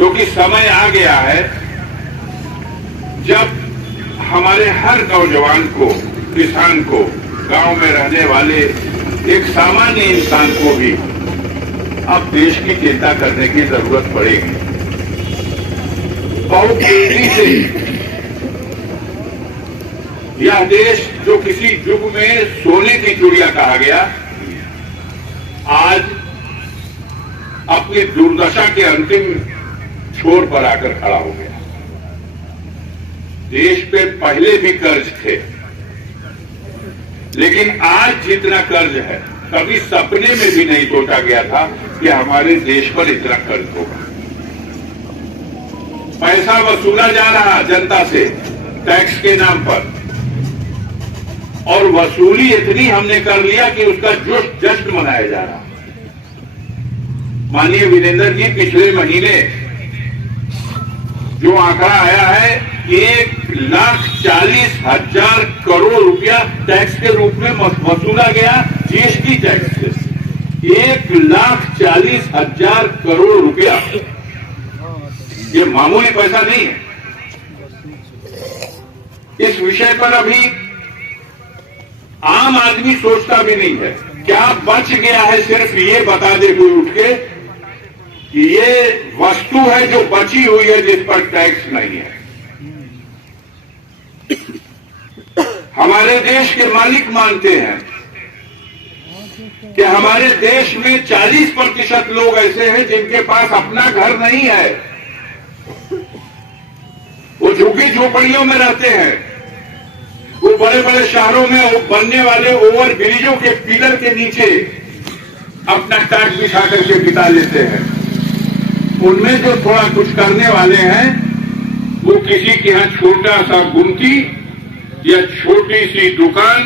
क्योंकि समय आ गया है जब हमारे हर नौजवान को, किसान को, गांव में रहने वाले एक सामान्य इंसान को भी अब देश की चिंता करने की जरूरत पड़ेगी। बहुत तेजी से यह देश जो किसी युग में सोने की चिड़िया कहा गया, आज अपनी दुर्दशा के अंतिम छोर पर आकर खड़ा हो गया। देश पे पहले भी कर्ज थे, लेकिन आज जितना कर्ज है कभी सपने में भी नहीं सोचा गया था कि हमारे देश पर इतना कर्ज होगा। पैसा वसूला जा रहा जनता से टैक्स के नाम पर, और वसूली इतनी हमने कर लिया कि उसका जश्न मनाया जा रहा। माननीय वीरेंद्र जी, पिछले महीने जो आंकड़ा आया है 1,40,000 करोड़ रुपया टैक्स के रूप में वसूला गया, जीएसटी टैक्स से 1,40,000 करोड़ रुपया। ये मामूली पैसा नहीं है। इस विषय पर अभी आम आदमी सोचता भी नहीं है। क्या बच गया है सिर्फ ये बता दे कोई उठ के कि ये वस्तु है जो बची हुई है जिस पर टैक्स नहीं है। हमारे देश के मालिक मानते हैं कि हमारे देश में 40% लोग ऐसे हैं जिनके पास अपना घर नहीं है। वो झुग्गी झोपड़ियों में रहते हैं। वो बड़े बड़े शहरों में बनने वाले ओवर ब्रिजों के पिलर के नीचे अपना टाट बिछा करके बिता लेते हैं। उनमें जो थोड़ा कुछ करने वाले हैं वो किसी के यहां छोटा सा गुमती या छोटी सी दुकान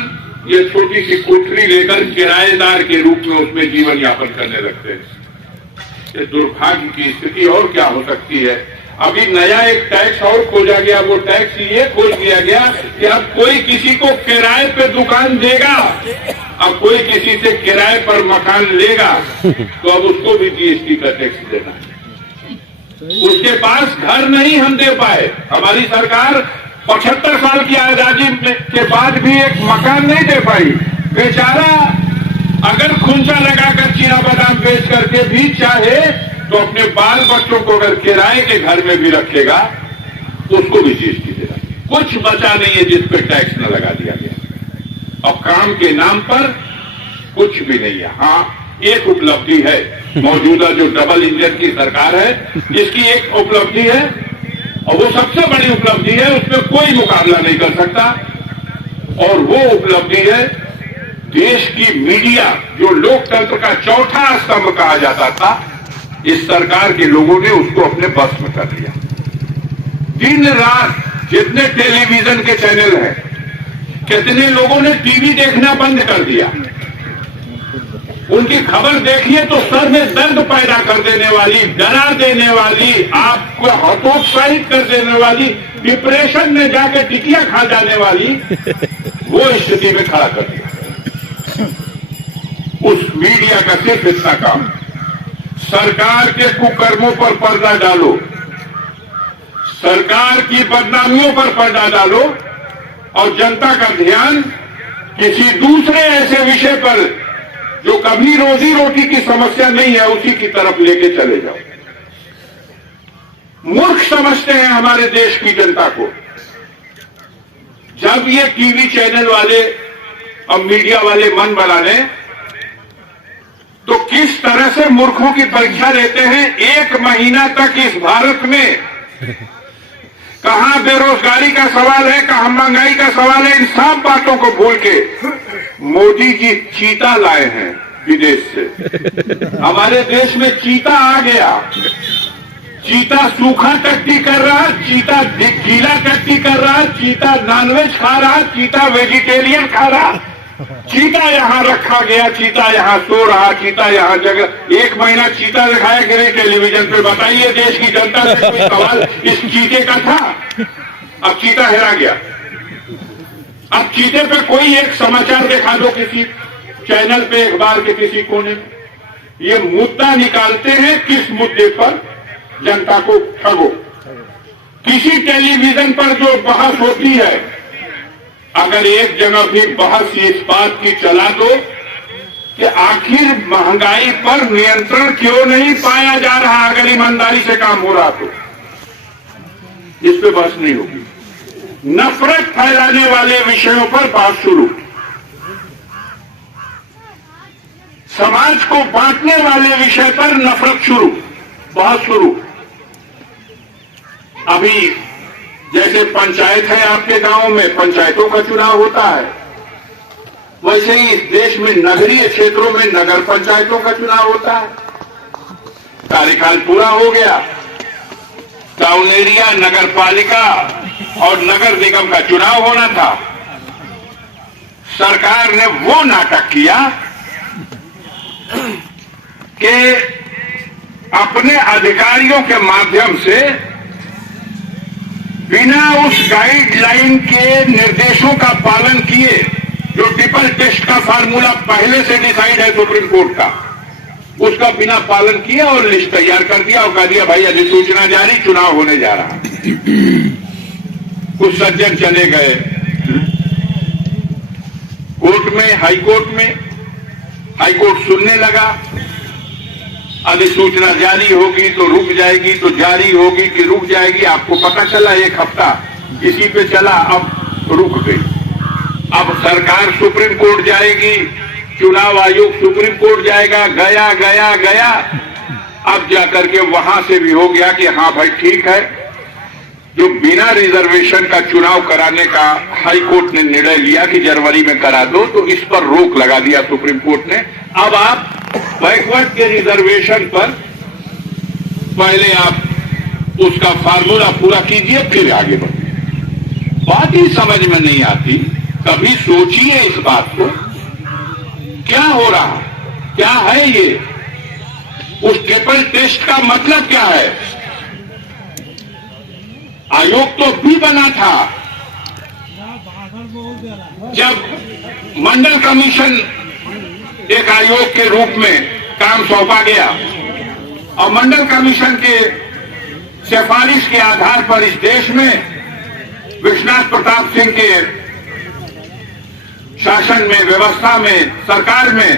या छोटी सी कोठरी लेकर किराएदार के रूप में उसमें जीवन यापन करने लगते हैं। ये दुर्भाग्य की स्थिति और क्या हो सकती है। अभी नया एक टैक्स और खोजा गया। वो टैक्स ये खोज दिया गया कि अब कोई किसी को किराए पे दुकान देगा, अब कोई किसी से किराए पर मकान लेगा तो अब उसको भी जीएसटी का टैक्स देना है। उसके पास घर नहीं हम दे पाए। हमारी सरकार 75 साल की आजादी के बाद भी एक मकान नहीं दे पाई। बेचारा अगर खुंचा लगाकर चीना बादाम बेच करके भी चाहे तो अपने बाल बच्चों को अगर किराए के घर में भी रखेगा तो उसको भी जीएसटी देगा। कुछ बचा नहीं है जिस पर टैक्स न लगा दिया गया। अब काम के नाम पर कुछ भी नहीं है। हाँ, एक उपलब्धि है मौजूदा जो डबल इंजन की सरकार है, इसकी एक उपलब्धि है और वो सबसे बड़ी उपलब्धि है, उसमें कोई मुकाबला नहीं कर सकता। और वो उपलब्धि है देश की मीडिया, जो लोकतंत्र का चौथा स्तंभ कहा जाता था, इस सरकार के लोगों ने उसको अपने बस में कर लिया। दिन रात जितने टेलीविजन के चैनल हैं, कितने लोगों ने टीवी देखना बंद कर दिया। उनकी खबर देखिए तो सर में दर्द पैदा कर देने वाली, डरा देने वाली, आपको हतोत्साहित कर देने वाली, डिप्रेशन में जाके टिकिया खा जाने वाली वो स्थिति में खड़ा कर दिया। उस मीडिया का सिर्फ इतना काम, सरकार के कुकर्मों पर पर्दा डालो, सरकार की बदनामियों पर पर्दा डालो और जनता का ध्यान किसी दूसरे ऐसे विषय पर जो कभी रोजी रोटी की समस्या नहीं है उसी की तरफ लेके चले जाओ। मूर्ख समझते हैं हमारे देश की जनता को। जब ये टीवी चैनल वाले और मीडिया वाले मन बना लें तो किस तरह से मूर्खों की परीक्षा लेते हैं। 1 महीना तक इस भारत में कहां बेरोजगारी का सवाल है, कहां महंगाई का सवाल है, इन सब बातों को भूल के मोदी जी चीता लाए हैं विदेश से। हमारे देश में चीता आ गया। चीता सूखा टट्टी कर रहा, चीता गीला टट्टी कर रहा, चीता नॉनवेज खा रहा, चीता वेजिटेरियन खा रहा। चीता यहां रखा गया, चीता यहां सो रहा, चीता यहां जगह। 1 महीना चीता दिखाया कि नहीं टेलीविजन पे। बताइए देश की जनता से कोई सवाल इस चीते का था? अब चीता हेरा गया। अब चीते पे कोई एक समाचार दिखा दो किसी चैनल पे, अखबार के किसी कोने में। ये मुद्दा निकालते हैं किस मुद्दे पर जनता को ठगो। किसी टेलीविजन पर जो बहस होती है, अगर एक जगह भी बहस इस बात की चला दो कि आखिर महंगाई पर नियंत्रण क्यों नहीं पाया जा रहा, अगर ईमानदारी से काम हो रहा तो इस पे बहस नहीं होगी। नफरत फैलाने वाले विषयों पर बात शुरू, समाज को बांटने वाले विषय पर नफरत शुरू, बात शुरू। अभी जैसे पंचायत है आपके गांव में, पंचायतों का चुनाव होता है, वैसे ही इस देश में नगरीय क्षेत्रों में नगर पंचायतों का चुनाव होता है। कार्यकाल पूरा हो गया, टाउन एरिया, नगर पालिका और नगर निगम का चुनाव होना था। सरकार ने वो नाटक किया कि अपने अधिकारियों के माध्यम से बिना उस गाइडलाइन के निर्देशों का पालन किए, जो ट्रिपल टेस्ट का फार्मूला पहले से डिसाइड है सुप्रीम कोर्ट का, उसका बिना पालन किया और लिस्ट तैयार कर दिया और कह दिया भाई अधिसूचना जारी, चुनाव होने जा रहा। कुछ सज्जन चले गए कोर्ट में, हाई कोर्ट में, हाई कोर्ट सुनने लगा, अधिसूचना जारी होगी तो रुक जाएगी, तो जारी होगी कि रुक जाएगी। आपको पता चला एक हफ्ता इसी पे चला, अब रुक गई। अब सरकार सुप्रीम कोर्ट जाएगी, चुनाव आयोग सुप्रीम कोर्ट जाएगा, गया गया गया, अब जाकर के वहां से भी हो गया कि हाँ भाई ठीक है, जो बिना रिजर्वेशन का चुनाव कराने का हाई कोर्ट ने निर्णय लिया कि जनवरी में करा दो, तो इस पर रोक लगा दिया सुप्रीम कोर्ट ने। अब आप बैकवर्ड के रिजर्वेशन पर पहले आप उसका फार्मूला पूरा कीजिए, फिर आगे बढ़िए। बात ही समझ में नहीं आती। कभी सोचिए इस बात को, क्या हो रहा, क्या है ये, उस ट्रिपल टेस्ट का मतलब क्या है। आयोग तो भी बना था, जब मंडल कमीशन एक आयोग के रूप में काम सौंपा गया और मंडल कमीशन के सिफारिश के आधार पर इस देश में विश्वनाथ प्रताप सिंह के शासन में, व्यवस्था में, सरकार में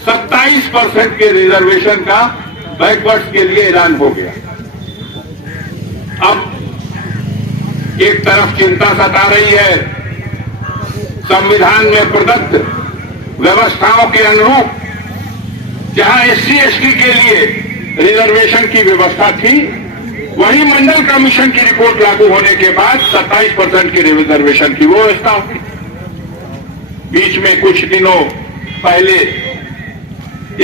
27% के रिजर्वेशन का बैकवर्ड्स के लिए ऐलान हो गया। अब एक तरफ चिंता सता रही है, संविधान में प्रदत्त व्यवस्थाओं के अनुरूप जहां एससी एसटी के लिए रिजर्वेशन की व्यवस्था थी, वही मंडल कमीशन की रिपोर्ट लागू होने के बाद 27% की रिजर्वेशन की वो व्यवस्था हुई। बीच में कुछ दिनों पहले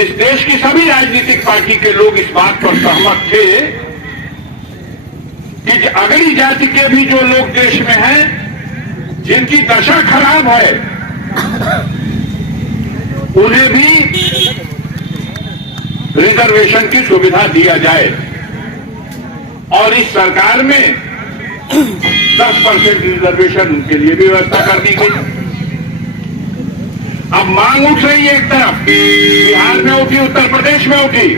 इस देश की सभी राजनीतिक पार्टी के लोग इस बात पर सहमत थे कि अगली जाति के भी जो लोग देश में हैं, जिनकी दशा खराब है, उन्हें भी रिजर्वेशन की सुविधा दिया जाए। और इस सरकार में 10% रिजर्वेशन उनके लिए भी व्यवस्था कर दी गई। अब मांग उठ रही है, एक तरफ बिहार में उठी, उत्तर प्रदेश में उठी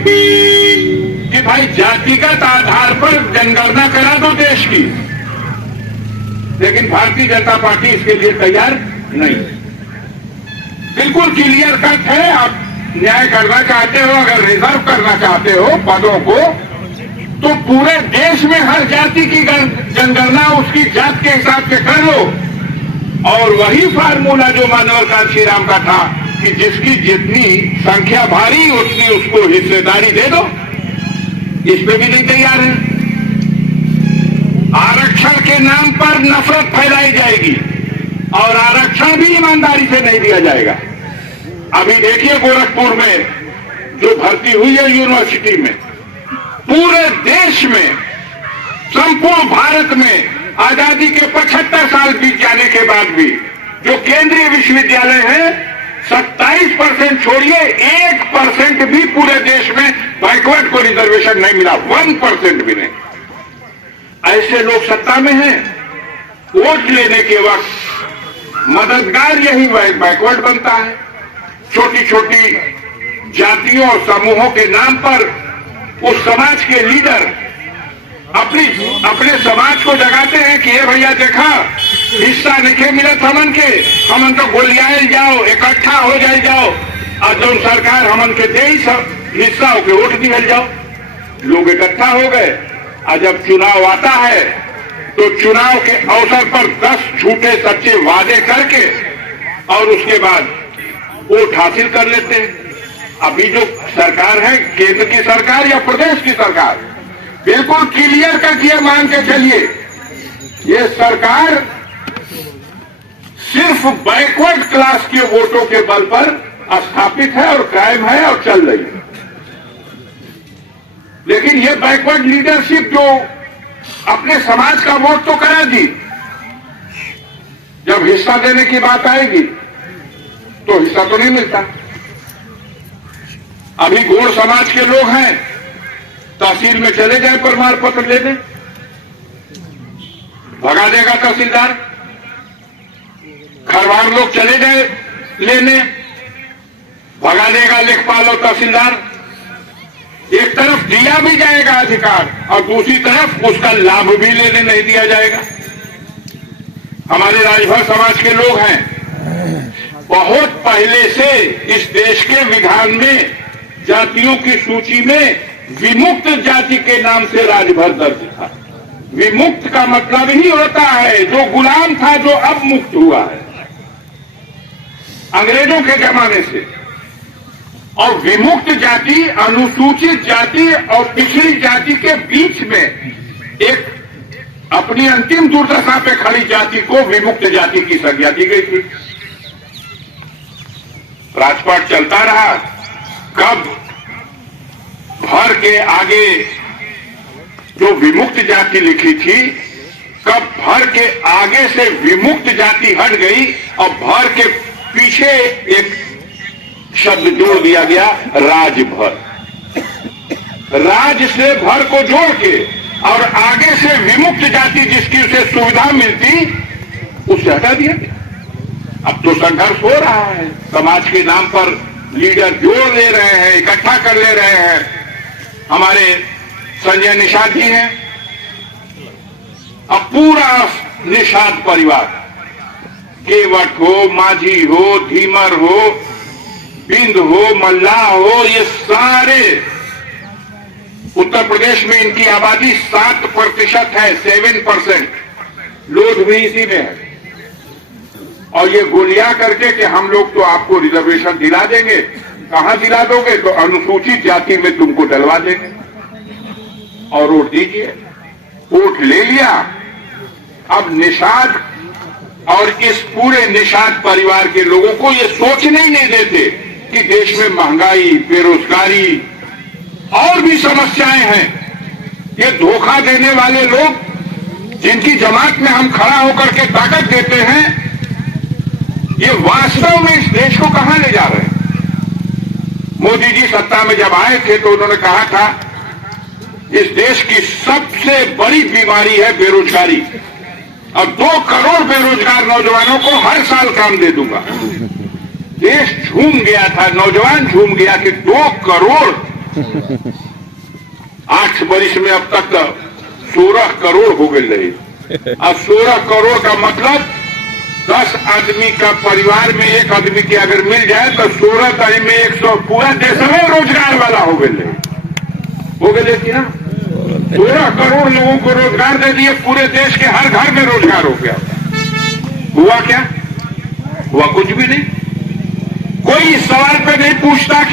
कि भाई जातिगत आधार पर जनगणना करा दो देश की, लेकिन भारतीय जनता पार्टी इसके लिए तैयार नहीं। बिल्कुल क्लियर कट है, आप न्याय करना चाहते हो, अगर रिजर्व करना चाहते हो पदों को, तो पूरे देश में हर जाति की जनगणना उसकी जात के हिसाब से कर लो, और वही फार्मूला जो मनोहर श्रीराम का था कि जिसकी जितनी संख्या भारी उतनी उसको हिस्सेदारी दे दो, इस पे भी नहीं तैयार है। आरक्षण के नाम पर नफरत फैलाई जाएगी और आरक्षण भी ईमानदारी से नहीं दिया जाएगा। अभी देखिए गोरखपुर में जो भर्ती हुई है यूनिवर्सिटी में, पूरे देश में, संपूर्ण भारत में आजादी के 75 साल बीत जाने के बाद भी जो केंद्रीय विश्वविद्यालय है, 27% छोड़िए, 1% भी पूरे देश में बैकवर्ड को रिजर्वेशन नहीं मिला, 1% भी नहीं। ऐसे लोग सत्ता में हैं, वोट लेने के वक्त मददगार यही बैकवर्ड बनता है। छोटी छोटी जातियों और समूहों के नाम पर उस समाज के लीडर अपने समाज को जगाते हैं कि ये भैया देखा हिस्सा नहीं मिलत हमन के, हमन तो गोलियाल जाओ, इकट्ठा हो जाओ और जो सरकार हमन के दे हिस्सा होके वोट दिहल जाओ। लोग इकट्ठा हो गए और जब चुनाव आता है तो चुनाव के अवसर पर 10 झूठे सच्चे वादे करके और उसके बाद वोट हासिल कर लेते हैं। अभी जो सरकार है, केंद्र की सरकार या प्रदेश की सरकार, बिल्कुल क्लियर करके मान के चलिए, ये सरकार सिर्फ बैकवर्ड क्लास के वोटों के बल पर स्थापित है और कायम है और चल रही है। लेकिन ये बैकवर्ड लीडरशिप जो अपने समाज का वोट तो करा दी, जब हिस्सा देने की बात आएगी तो हिस्सा तो नहीं मिलता। अभी गोड़ समाज के लोग हैं, तहसील में चले जाए प्रमाण पत्र लेने, भगा देगा तहसीलदार। खरवार लोग चले जाए लेने, भगा देगा लेखपाल और तहसीलदार। एक तरफ दिया भी जाएगा अधिकार और दूसरी तरफ उसका लाभ भी लेने नहीं दिया जाएगा। हमारे राजभर समाज के लोग हैं, बहुत पहले से इस देश के विधान में जातियों की सूची में विमुक्त जाति के नाम से राजभर दर्ज था। विमुक्त का मतलब ही होता है जो गुलाम था, जो अब मुक्त हुआ है अंग्रेजों के जमाने से। और विमुक्त जाति, अनुसूचित जाति और पिछड़ी जाति के बीच में एक अपनी अंतिम दुर्दशा पे खड़ी जाति को विमुक्त जाति की संज्ञा दी गई थी। राजपाट चलता रहा, कब भर के आगे जो विमुक्त जाति लिखी थी, कब भर के आगे से विमुक्त जाति हट गई और भर के पीछे एक शब्द जोड़ दिया गया, राजभर। राज से भर को जोड़ के और आगे से विमुक्त जाति जिसकी उसे सुविधा मिलती उससे हटा दिया गया। अब तो संघर्ष हो रहा है, समाज के नाम पर लीडर जोड़ ले रहे हैं, इकट्ठा कर ले रहे हैं। हमारे संजय निषाद जी हैं, अब पूरा निषाद परिवार, केवट हो, माझी हो, धीमर हो, बिंद हो, मल्लाह हो, ये सारे उत्तर प्रदेश में इनकी आबादी 7% है, 7%। लोध भी इसी में है। और ये गोलियां करके कि हम लोग तो आपको रिजर्वेशन दिला देंगे, कहां दिला दोगे, तो अनुसूचित जाति में तुमको डलवा देंगे और वोट दीजिए। वोट ले लिया। अब निषाद और इस पूरे निषाद परिवार के लोगों को ये सोचने ही नहीं देते कि देश में महंगाई, बेरोजगारी और भी समस्याएं हैं। ये धोखा देने वाले लोग जिनकी जमात में हम खड़ा होकर के ताकत देते हैं, ये वास्तव में इस देश को कहां ले जा रहे हैं। मोदी जी सत्ता में जब आए थे तो उन्होंने कहा था इस देश की सबसे बड़ी बीमारी है बेरोजगारी, और 2 करोड़ बेरोजगार नौजवानों को हर साल काम दे दूंगा। देश झूम गया था, नौजवान झूम गया कि 2 करोड़ 8 वर्ष में अब तक 16 करोड़ हो गए रही। अब 16 करोड़ का मतलब 10 आदमी का परिवार में एक आदमी की अगर मिल जाए तो 16 तारीख में 100 पूरा देश में रोजगार वाला हो गए थी ना। 16 करोड़ लोगों को रोजगार दे दिए, पूरे देश के हर घर में रोजगार हो गया। हुआ क्या? हुआ कुछ भी नहीं। कोई इस सवाल पे नहीं पूछता कि